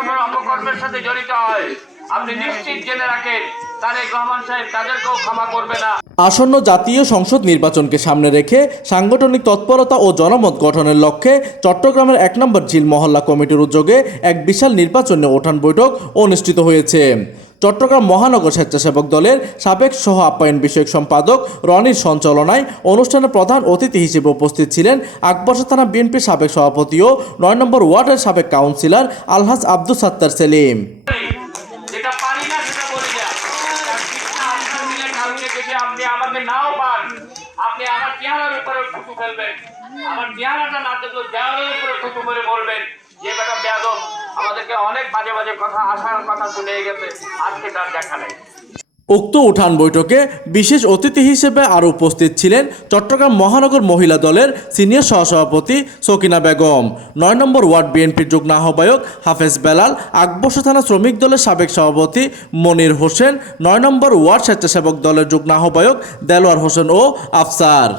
কঠোর অপকর্মের সাথে জড়িত হয়, আপনি নিশ্চিত জেনে রাখেন তারেক রহমান সাহেব তাদেরকেও ক্ষমা করবে না। আসন্ন জাতীয় সংসদ নির্বাচনকে সামনে রেখে সাংগঠনিক তৎপরতা ও জনমত গঠনের লক্ষ্যে চট্টগ্রামের ১ নম্বর ঝিল মহল্লা কমিটির উদ্যোগে এক বিশাল নির্বাচনী উঠান বৈঠক অনুষ্ঠিত হয়েছে। চট্টগ্রাম মহানগর স্বেচ্ছাসেবক দলের সাবেক সহ আপ্যায়ন বিষয়ক সম্পাদক রনির সঞ্চালনায় অনুষ্ঠানে প্রধান অতিথি হিসেবে উপস্থিত ছিলেন আকবরশাহ থানা বিএনপির সাবেক সভাপতি ও ৯ নম্বর ওয়ার্ডের সাবেক কাউন্সিলর আলহাজ আব্দুস সাত্তার সেলিম। যেটা পারি না সেটা বলি না, কালকে থেকে আপনি আমাকে নাও পান, আপনি আমার চেহারার উপরে থুতু ফেলবেন, আমার চেহারাটা না দেখলে দেওয়ালের উপরে থুতু করে বলবেন যে বেটা বেয়াদব, আমাদেরকে অনেক বাজে বাজে কথা আসার কথা শুনে গেছে, আজকে তার দেখা নেই। উক্ত উঠান বৈঠকে বিশেষ অতিথি হিসেবে আরও উপস্থিত ছিলেন চট্টগ্রাম মহানগর মহিলা দলের সিনিয়র সহসভাপতি সকিনা বেগম, ৯ নম্বর ওয়ার্ড বিএনপির যুগ্ম আহ্বায়ক হাফেজ বেলাল, আকবরশাহ থানা শ্রমিক দলের সাবেক সভাপতি মনির হোসেন, ৯ নম্বর ওয়ার্ড স্বেচ্ছাসেবক দলের যুগ্ম আহ্বায়ক দেলোয়ার হোসেন ও আফসার।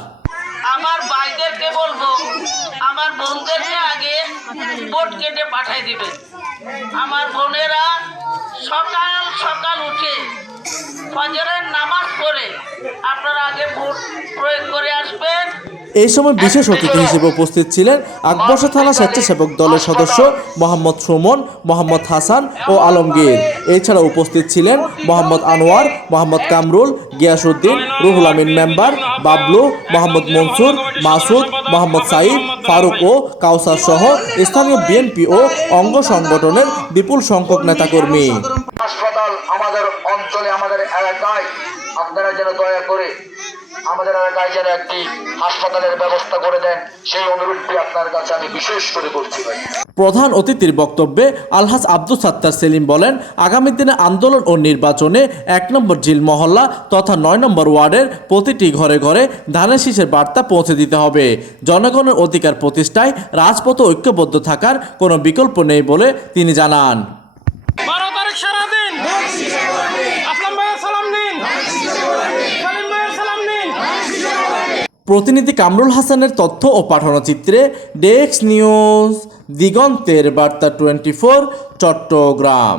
আমার ভাইদেরকে বলবো আমার বোনদেরকে আগে ভোট কেটে পাঠিয়ে দিবে। আমার বোনেরা সকাল সকাল উঠে ফজরের নামাজ পড়ে আপনারা আগে ভোট প্রয়োগ করে আসবেন। এই সময় বিশেষ অতিথি হিসেবে উপস্থিত ছিলেন আকবরশাহ থানা স্বেচ্ছাসেবক দলের সদস্য মোহাম্মদ সুমন, মোহাম্মদ হাসান ও আলমগীর। এছাড়া উপস্থিত ছিলেন মোহাম্মদ আনোয়ার, মোহাম্মদ কামরুল, গিয়াসউদ্দিন, রুহুল আমিন মেম্বার, বাবলু, মোহাম্মদ মনসুর, মাসুদ, মোহাম্মদ সাইদ, ফারুক ও কাউসার সহ স্থানীয় বিএনপি ও অঙ্গ সংগঠনের বিপুল সংখ্যক নেতাকর্মী। হাসপাতাল আমাদের অঞ্চলে, আমাদের এলাকায় আপনারা যেন দয়া করে আমাদের এলাকায় যেন একটি হাসপাতালের ব্যবস্থা করে দেন, সেই অনুরোধটি আপনার কাছে আমি বিশেষ করে করছি। প্রধান অতিথির বক্তব্যে আলহাজ আব্দুস সাত্তার সেলিম বলেন, আগামী দিনে আন্দোলন ও নির্বাচনে ১ নম্বর ঝিল মহল্লা তথা ৯ নম্বর ওয়ার্ডের প্রতিটি ঘরে ঘরে ধানের শীষের বার্তা পৌঁছে দিতে হবে। জনগণের অধিকার প্রতিষ্ঠায় রাজপথে ঐক্যবদ্ধ থাকার কোনো বিকল্প নেই বলে তিনি জানান। প্রতিনিধি কামরুল হাসানের তথ্য ও পাঠানো চিত্রে ডেস্ক নিউজ, দিগন্তের বার্তা 24, চট্টগ্রাম।